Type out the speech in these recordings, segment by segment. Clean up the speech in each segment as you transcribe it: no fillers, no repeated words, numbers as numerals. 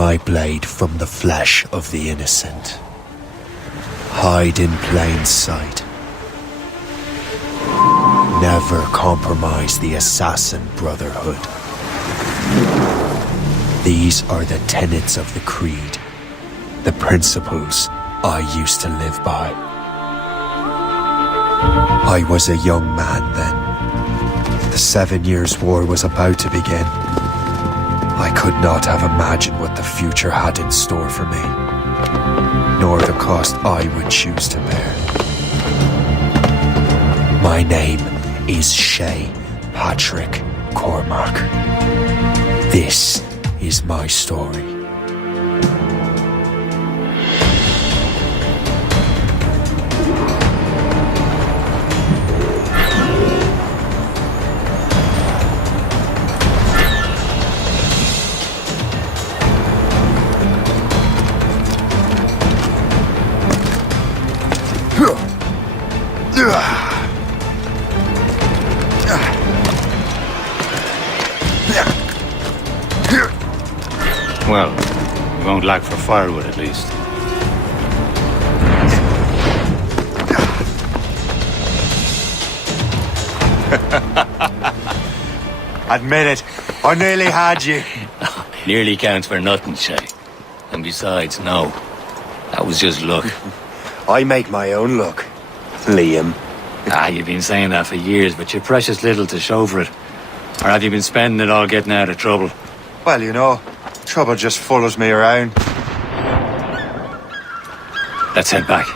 my blade from the flesh of the innocent. Hide in plain sight. Never compromise the assassin brotherhood. These are the tenets of the creed, the principles I used to live by. I was a young man then. The 7 Years' War was about to begin. I could not have imagined what the future had in store for me, nor the cost I would choose to bear. My name is Shay Patrick Cormac. This is my story. Well, we won't lack for firewood at least. Admit it, I nearly had you. Nearly counts for nothing, Shay. And besides, no. That was just luck. I make my own luck, Liam. You've been saying that for years, but you're precious little to show for it. Or have you been spending it all getting out of trouble? Well, you know, trouble just follows me around. Let's head back.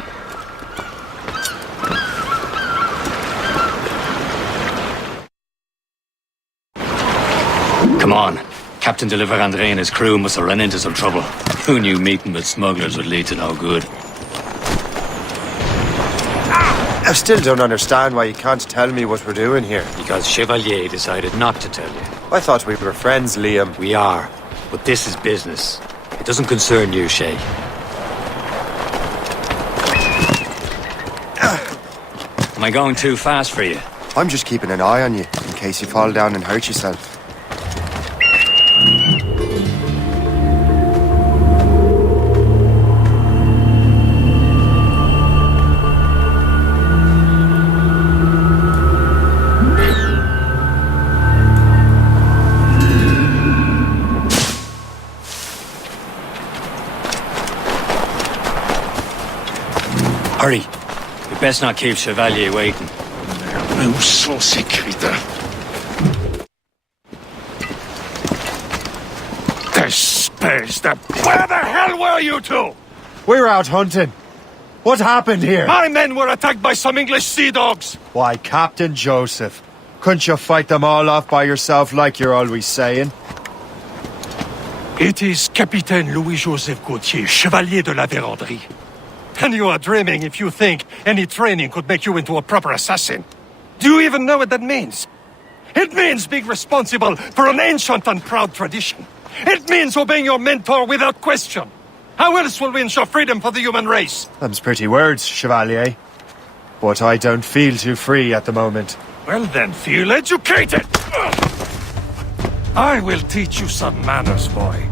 Come on. Captain de Andre and his crew must have run into some trouble. Who knew meeting with smugglers would lead to no good? I still don't understand why you can't tell me what we're doing here. Because Chevalier decided not to tell you. I thought we were friends, Liam. We are. But this is business. It doesn't concern you, Shay. Am I going too fast for you? I'm just keeping an eye on you, in case you fall down and hurt yourself. Hurry. We best not keep Chevalier waiting. Mais où sont ces crétins? Espèce de... Where the hell were you two? We were out hunting. What happened here? My men were attacked by some English sea dogs. Why, Captain Joseph, couldn't you fight them all off by yourself like you're always saying? It is Capitaine Louis-Joseph Gauthier, Chevalier de la Vérendrye. And you are dreaming if you think any training could make you into a proper assassin. Do you even know what that means? It means being responsible for an ancient and proud tradition. It means obeying your mentor without question. How else will we ensure freedom for the human race? Them's pretty words, Chevalier. But I don't feel too free at the moment. Well then, feel educated! I will teach you some manners, boy.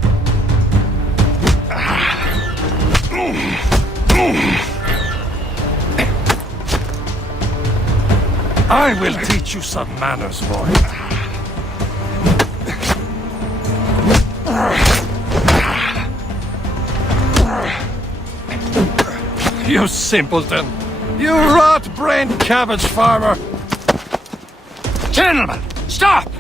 I will teach you some manners, boy. You simpleton! You rot-brained cabbage farmer! Gentlemen, stop!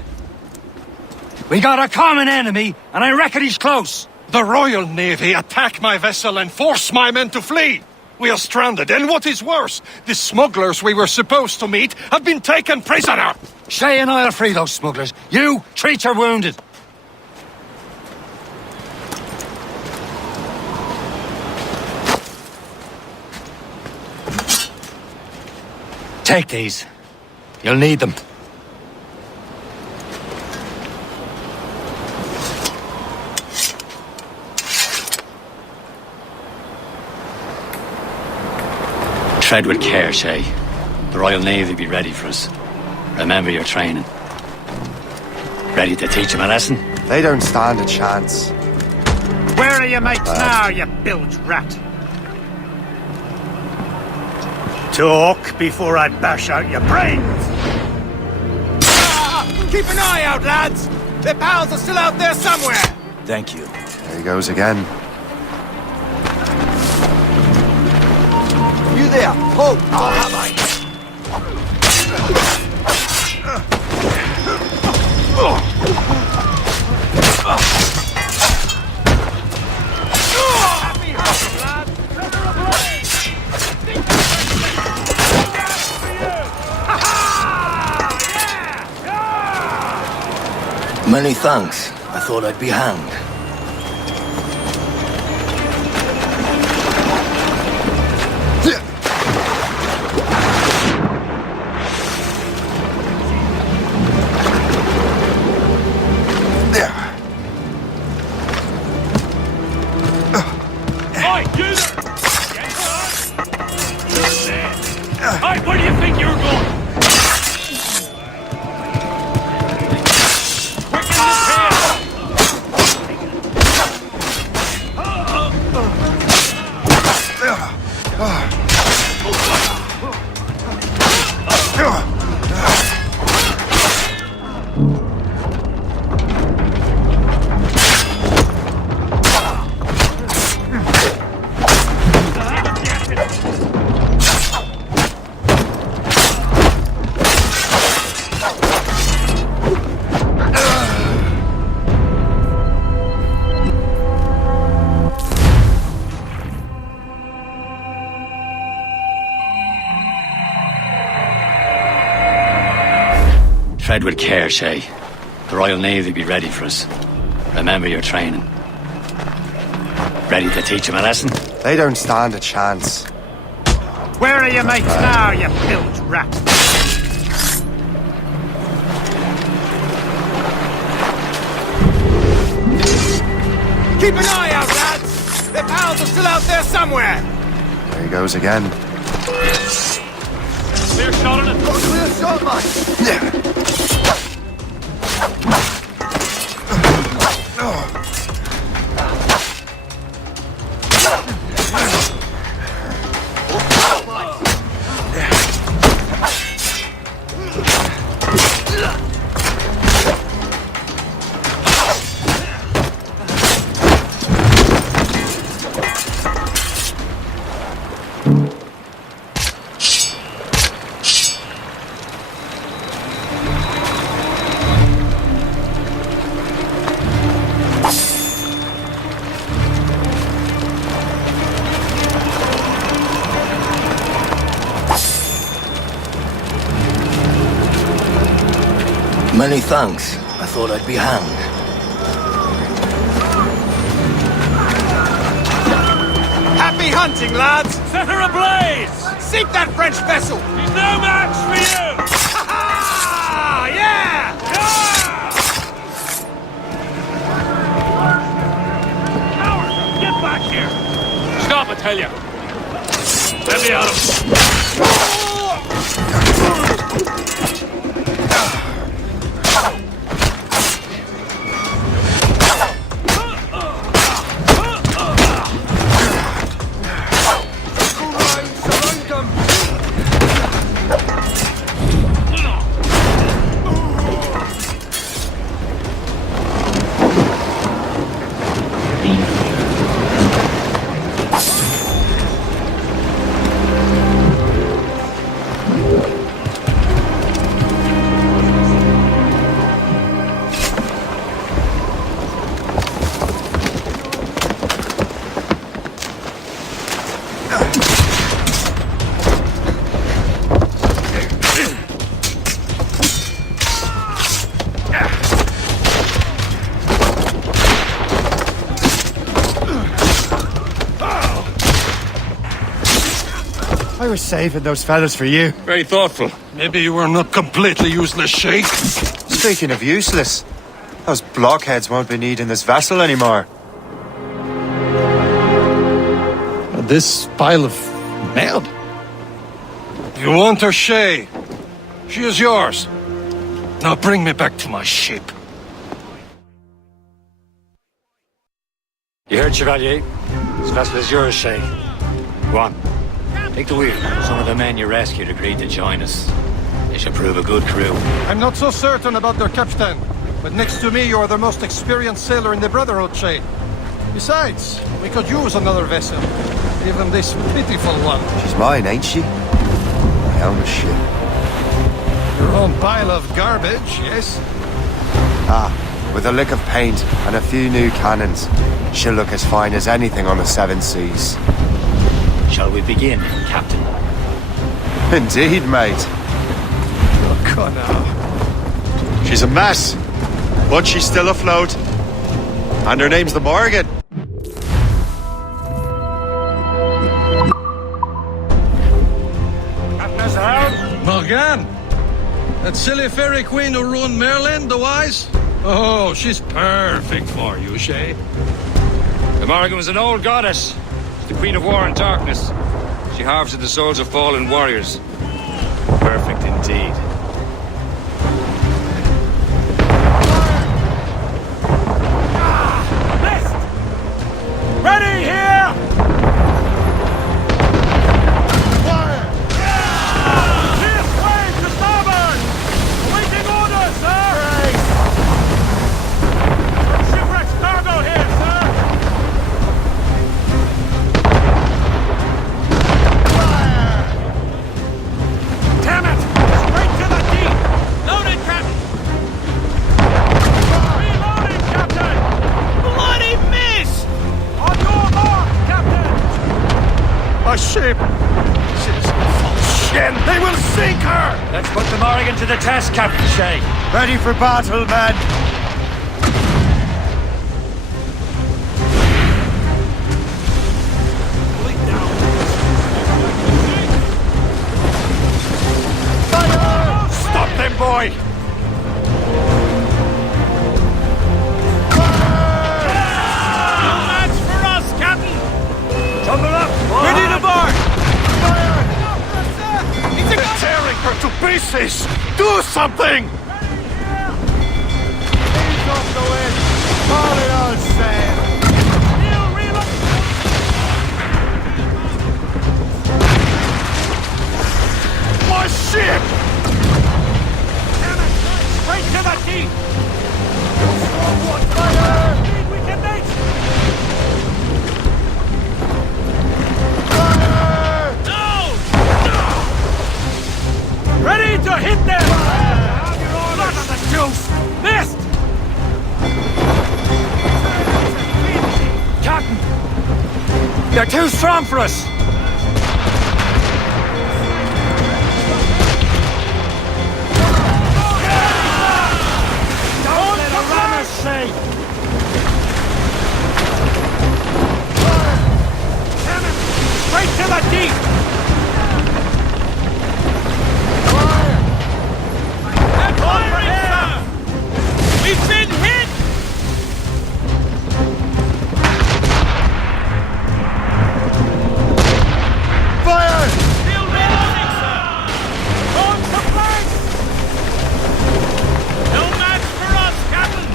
We got a common enemy, and I reckon he's close. The Royal Navy attack my vessel and force my men to flee! We are stranded, and what is worse, the smugglers we were supposed to meet have been taken prisoner! Shay and I'll free those smugglers. You, treat your wounded. Take these. You'll need them. Tread with care, Shay. The Royal Navy be ready for us. Remember your training. Ready to teach them a lesson? They don't stand a chance. Where Where are your mates now, you bilge rat? Talk before I bash out your brains! Keep an eye out, lads! Their pals are still out there somewhere! Thank you. There he goes again. You there! Hold! I'll have I. Many thanks. I thought I'd be hanged. Oi, you there! Hey, where do you think you're going? Quicken the tail! Tread with care, Shay. The Royal Navy be ready for us. Remember your training. Ready to teach them a lesson? They don't stand a chance. Where are your mates now, you bilge rat? Keep an eye out, lads! Their pals are still out there somewhere! There he goes again. Clear shot on it. Clear shot, man! Many thanks. I thought I'd be hanged. Happy hunting, lads! Set her ablaze! Sink that French vessel! He's no match for you! Ha ha! Yeah! Howard, get back here! Stop, I tell you! Let me at him! I was saving those fellas for you. Very thoughtful. Maybe you were not completely useless, Shay. Speaking of useless, those blockheads won't be needing this vessel anymore. This pile of mail? You want her, Shay? She is yours. Now bring me back to my ship. You heard, Chevalier? This vessel is yours, Shay. Go on. Take the wheel. Some of the men you rescued agreed to join us. They should prove a good crew. I'm not so certain about their captain, but next to me you are the most experienced sailor in the Brotherhood, Shay. Besides, we could use another vessel. Even this pitiful one. She's mine, ain't she? My own ship. Your own pile of garbage, yes? Ah, with a lick of paint and a few new cannons, she'll look as fine as anything on the seven seas. Shall we begin, Captain? Indeed, mate. Connor. She's a mess, but she's still afloat. And her name's the Morgan. Captain's out. Morgan? That silly fairy queen who ruined Merlin, the wise? Oh, she's perfect for you, Shay. The Morrigan was an old goddess. The queen of war and darkness. She harvested the souls of fallen warriors. Perfect indeed. Ready here! Clear sway to starboard! Awaiting orders, sir! Shipwreck's cargo here, sir! Damn it! Straight to the deep! Loaded, Captain! Reloading, Captain! Bloody miss! On your mark, Captain! A ship! She's full shit! They will sink her! Let's put the Morrigan to the test, Captain Shay. Ready for battle, men! Stop them, boy! That's for us, Captain! Tumble up. Ready to board! They're tearing her to pieces! Do something! Ease off the wind! Call it all sail! He'll reload! My ship! Damn it! Straight to the deep! Forward, fire! Speed we can make! Fire! No! Ready to hit them! Have your orders! Look at the juice! Missed! Captain! They're too strong for us. Don't let a runner say. Damn it! Straight to the deep! They're firing, sir! We've been hit! Fire! Still reloading, sir! On to flanks! No match for us, Captain!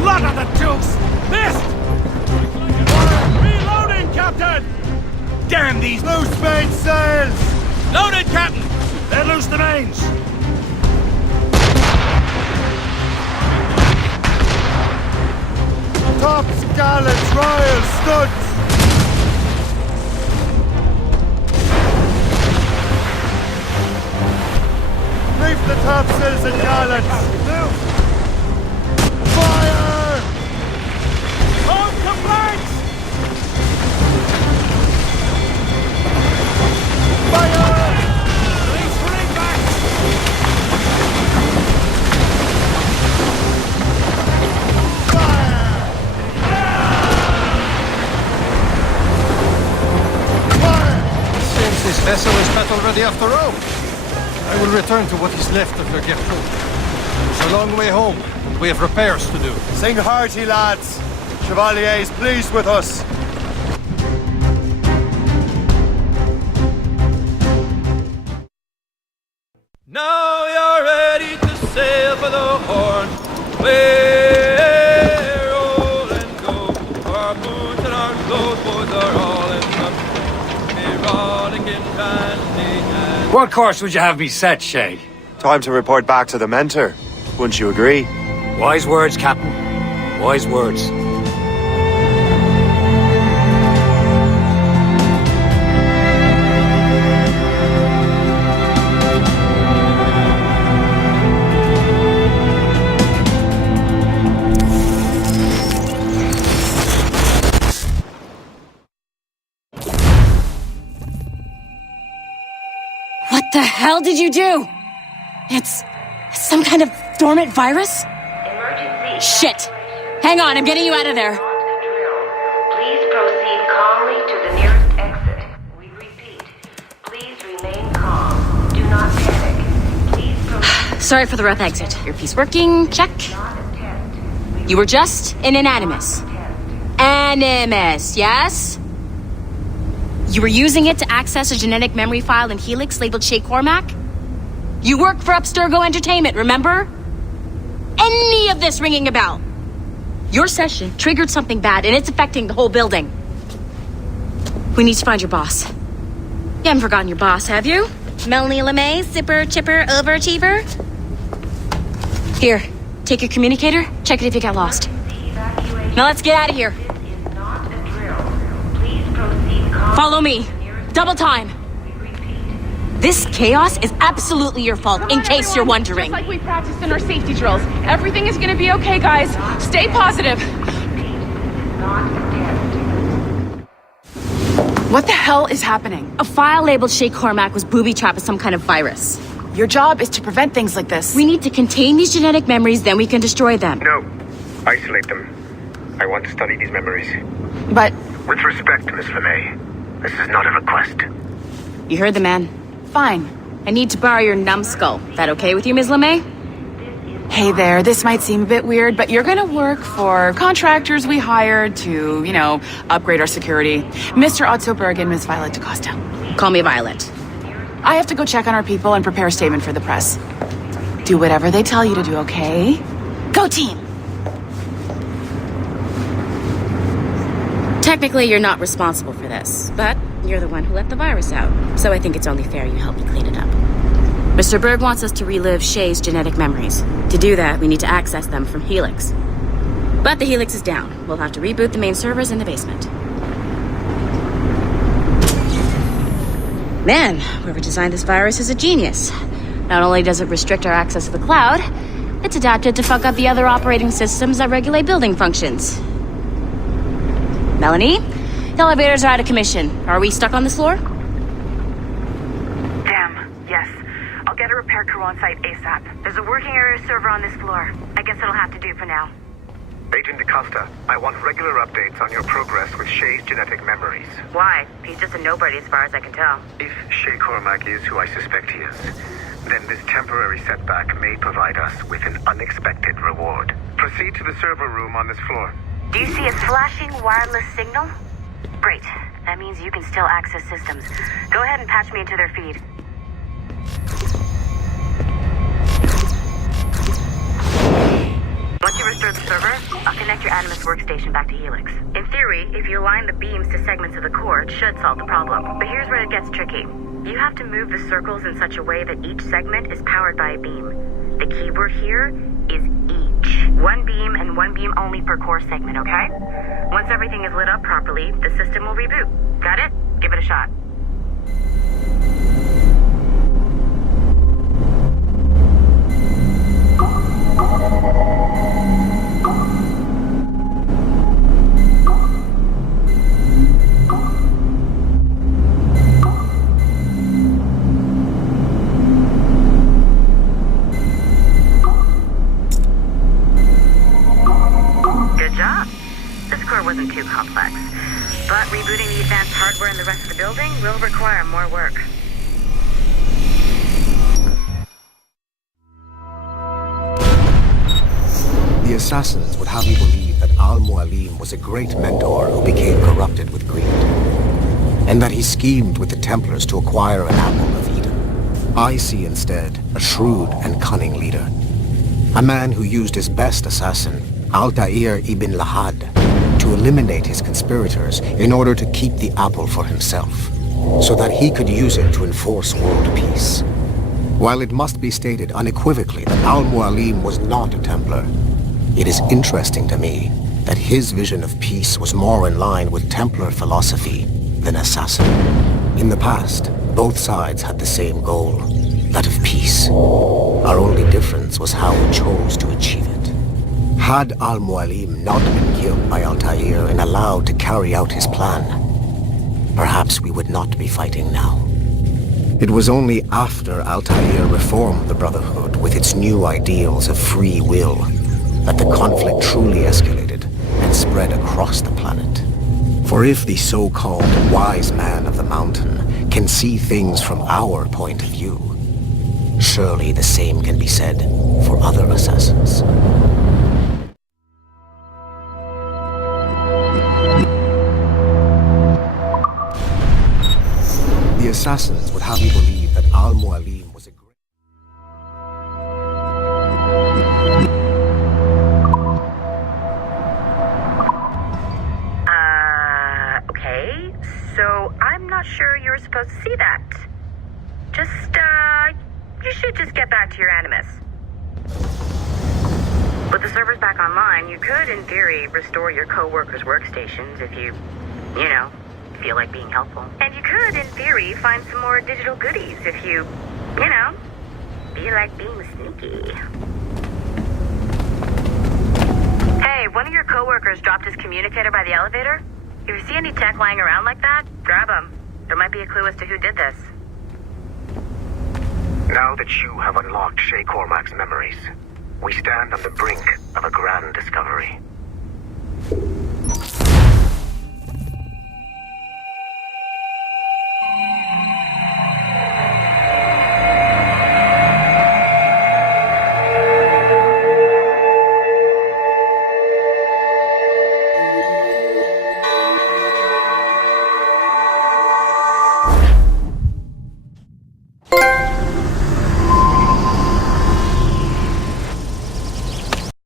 Blood of the deuce! Missed! Reloading, Captain! Damn these loose mainsails! Loaded, Captain! Let loose the mains. Tops, gallants, royals, studs! Reef the topsails and gallants! Fire! On to flanks! Fire! Release for impact! Since this vessel is already after all. I will return to what is left of their Gertrude. It's a long way home. We have repairs to do. Sing hearty, lads. Chevalier is pleased with us. Now you're ready to sail for the Horn. We're roll and go. Our boots and our clothes boys are all in the rollicking and What course would you have me set, Shay? Time to report back to the mentor. Wouldn't you agree? Wise words, Captain. Wise words. What the hell did you do? It's some kind of dormant virus? Emergency. Shit! Hang on, I'm getting you out of there. Please proceed calmly to the nearest exit. We repeat, please remain calm. Do not panic. Please proceed. Sorry for the rough exit. Earpiece working, check. Not a test. You were just in an animus. Animus, yes? You were using it to access a genetic memory file in Helix labeled Shay Cormac? You work for Upsturgo Entertainment, remember? Any of this ringing a bell? Your session triggered something bad and it's affecting the whole building. We need to find your boss. You haven't forgotten your boss, have you? Melanie LeMay, zipper, chipper, overachiever? Here, take your communicator, check it if you got lost. Now let's get out of here. This is not a drill. Please proceed calmly. Follow me. Double time. We repeat. This chaos is absolutely your fault, in case you're wondering. Just like we practiced in our safety drills. Everything is gonna be okay, guys. Stay positive. Not a test. What the hell is happening? A file labeled Shay Cormac was booby-trapped with some kind of virus. Your job is to prevent things like this. We need to contain these genetic memories, then we can destroy them. No. Isolate them. I want to study these memories. But With respect, Miss LeMay, this is not a request. You heard the man. fine. I need to borrow your numbskull. That okay with you, Ms. LeMay? Hey there, this might seem a bit weird, but you're gonna work for contractors we hired to, upgrade our security. Mr. Ottoberg and Miss Violet DaCosta. Call me Violet. I have to go check on our people and prepare a statement for the press. Do whatever they tell you to do, okay? Go team! Technically, you're not responsible for this, but you're the one who let the virus out. So I think it's only fair you help me clean it up. Mr. Berg wants us to relive Shay's genetic memories. To do that, we need to access them from Helix. But the Helix is down. We'll have to reboot the main servers in the basement. Man, whoever designed this virus is a genius. Not only does it restrict our access to the cloud, it's adapted to fuck up the other operating systems that regulate building functions. Melanie, the elevators are out of commission. Are we stuck on this floor? Damn, yes. I'll get a repair crew on site ASAP. There's a working area server on this floor. I guess it'll have to do for now. Agent DaCosta, I want regular updates on your progress with Shay's genetic memories. Why? He's just a nobody as far as I can tell. If Shay Cormac is who I suspect he is, then this temporary setback may provide us with an unexpected reward. Proceed to the server room on this floor. Do you see a flashing wireless signal? Great. That means you can still access systems. Go ahead and patch me into their feed. Once you restore the server, I'll connect your Animus workstation back to Helix. In theory, if you align the beams to segments of the core, it should solve the problem. But here's where it gets tricky. You have to move the circles in such a way that each segment is powered by a beam. The keyword here is each. One beam and one beam only per core segment, okay? Once everything is lit up properly, the system will reboot. Got it? Give it a shot. Wasn't too complex, but rebooting the advanced hardware in the rest of the building will require more work. The assassins would have you believe that Al-Mualim was a great mentor who became corrupted with greed, and that he schemed with the Templars to acquire an apple of Eden. I see instead a shrewd and cunning leader, a man who used his best assassin, Altair ibn Lahad, to eliminate his conspirators in order to keep the apple for himself, so that he could use it to enforce world peace. While it must be stated unequivocally that Al-Mualim was not a Templar, it is interesting to me that his vision of peace was more in line with Templar philosophy than assassin. In the past, both sides had the same goal, that of peace. Our only difference was how we chose to achieve it. Had Al-Mualim not been killed by Altair and allowed to carry out his plan, perhaps we would not be fighting now. It was only after Altair reformed the Brotherhood with its new ideals of free will that the conflict truly escalated and spread across the planet. For if the so-called wise man of the mountain can see things from our point of view, surely the same can be said for other assassins. The assassins would have you believe that Al-Mualim was a great... Okay. So, I'm not sure you were supposed to see that. You should just get back to your Animus. With the servers back online, you could, in theory, restore your co-workers' workstations if you feel like being helpful. And you could, in theory, find some more digital goodies if you feel like being sneaky. Hey, one of your co-workers dropped his communicator by the elevator. If you see any tech lying around like that, grab them. There might be a clue as to who did this. Now that you have unlocked Shay Cormac's memories, we stand on the brink of a grand discovery.